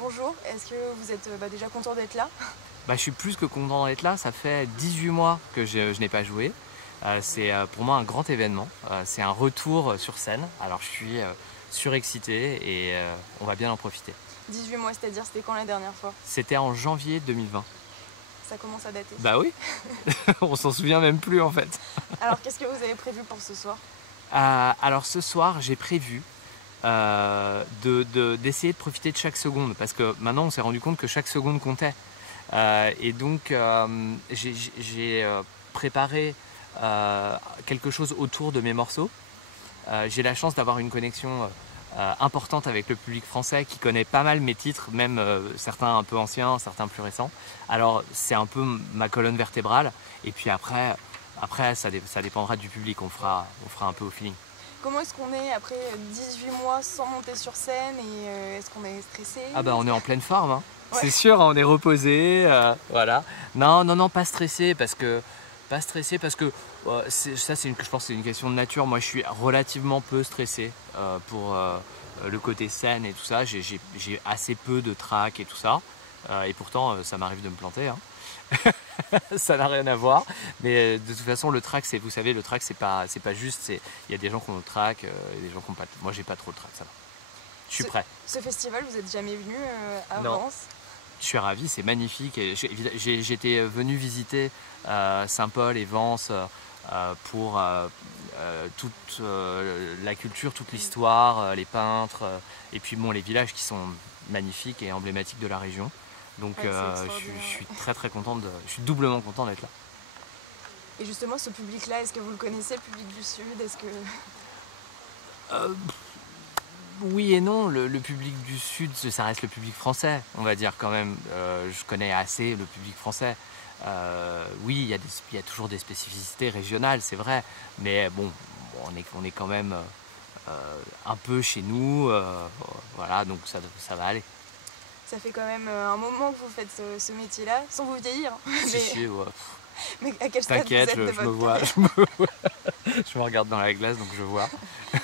Bonjour, est-ce que vous êtes déjà content d'être là? Je suis plus que content d'être là, ça fait 18 mois que je n'ai pas joué. C'est pour moi un grand événement, c'est un retour sur scène, alors je suis surexcité et on va bien en profiter. 18 mois, c'est-à-dire c'était quand la dernière fois? C'était en janvier 2020. Ça commence à dater. Bah oui, on s'en souvient même plus en fait. Alors qu'est-ce que vous avez prévu pour ce soir? Alors ce soir j'ai prévu d'essayer de profiter de chaque seconde parce que maintenant on s'est rendu compte que chaque seconde comptait. Et donc j'ai préparé quelque chose autour de mes morceaux. J'ai la chance d'avoir une connexion importante avec le public français qui connaît pas mal mes titres, même certains un peu anciens, certains plus récents. Alors c'est un peu ma colonne vertébrale et puis après ça dépendra du public, on fera un peu au feeling. Comment est-ce qu'on est après 18 mois sans monter sur scène et est-ce qu'on est stressé? Ah bah on est en pleine forme, hein. Ouais. C'est sûr, on est reposé, voilà. Non, pas stressé parce que je pense que c'est une question de nature. Moi je suis relativement peu stressé pour le côté scène et tout ça. J'ai assez peu de trac et tout ça. Et pourtant ça m'arrive de me planter, hein. Ça n'a rien à voir, mais de toute façon le trac, vous savez, le trac c'est pas juste, il y a des gens qui ont le trac et des gens qui ont pas. Moi j'ai pas trop de trac, ça va. Je suis prêt. Ce festival, vous êtes jamais venu à Non. Vence? Je suis ravi, c'est magnifique. J'étais venu visiter Saint-Paul et Vence pour toute la culture, toute l'histoire, les peintres, et puis bon, les villages qui sont magnifiques et emblématiques de la région. Donc Ouais, je suis très content, je suis doublement content d'être là. Et justement, ce public-là, est-ce que vous le connaissez, le public du Sud? Est-ce que... Oui et non, le public du Sud, ça reste le public français, on va dire quand même. Je connais assez le public français. Oui, il y a toujours des spécificités régionales, c'est vrai, mais bon, on est quand même un peu chez nous, voilà, donc ça va aller. Ça fait quand même un moment que vous faites ce métier-là, sans vous vieillir, hein. Si, ouais. Mais à quel stade vous T'inquiète, êtes de je me votre vois, carrière? je me regarde dans la glace, donc je vois.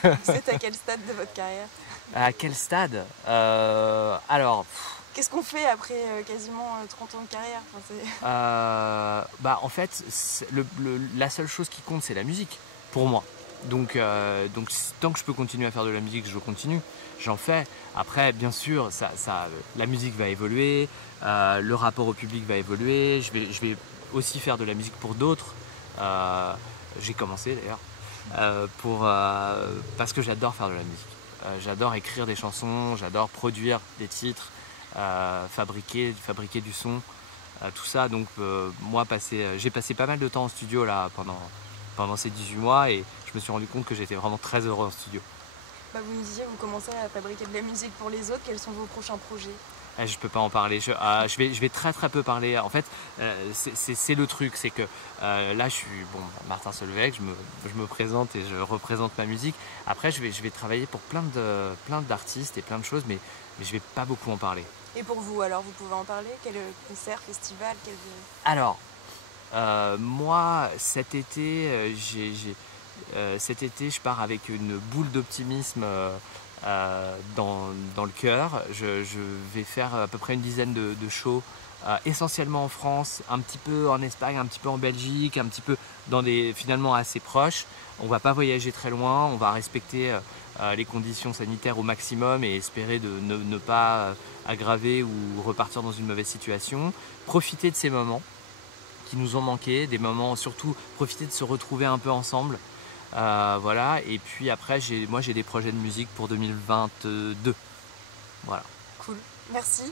Vous êtes à quel stade de votre carrière? À quel stade? Alors... Qu'est-ce qu'on fait après quasiment 30 ans de carrière? En fait, la seule chose qui compte, c'est la musique, pour moi. Donc tant que je peux continuer à faire de la musique, je continue, j'en fais. Après, bien sûr, la musique va évoluer, le rapport au public va évoluer, je vais aussi faire de la musique pour d'autres. J'ai commencé d'ailleurs, parce que j'adore faire de la musique. J'adore écrire des chansons, j'adore produire des titres, fabriquer du son, tout ça. Donc moi, j'ai passé pas mal de temps en studio là pendant ces 18 mois et je me suis rendu compte que j'étais vraiment très heureux en studio. Vous me disiez, vous commencez à fabriquer de la musique pour les autres. Quels sont vos prochains projets? Je peux pas en parler, je vais très peu parler. En fait, c'est le truc, c'est que là je suis Martin Solveig, je me présente et je représente ma musique. Après je vais travailler pour plein d'artistes et plein de choses, mais je vais pas beaucoup en parler. Et pour vous alors, vous pouvez en parler? Quel concert, festival, quel... Alors, moi cet été, je pars avec une boule d'optimisme dans le cœur. Je vais faire à peu près une dizaine de shows, essentiellement en France, un petit peu en Espagne, un petit peu en Belgique, un petit peu dans des finalement assez proches. On va pas voyager très loin, on va respecter les conditions sanitaires au maximum et espérer de ne pas aggraver ou repartir dans une mauvaise situation. Profiter de ces moments qui nous ont manqué, des moments, surtout profiter de se retrouver un peu ensemble. Voilà, et puis après moi j'ai des projets de musique pour 2022. Voilà. Cool, merci.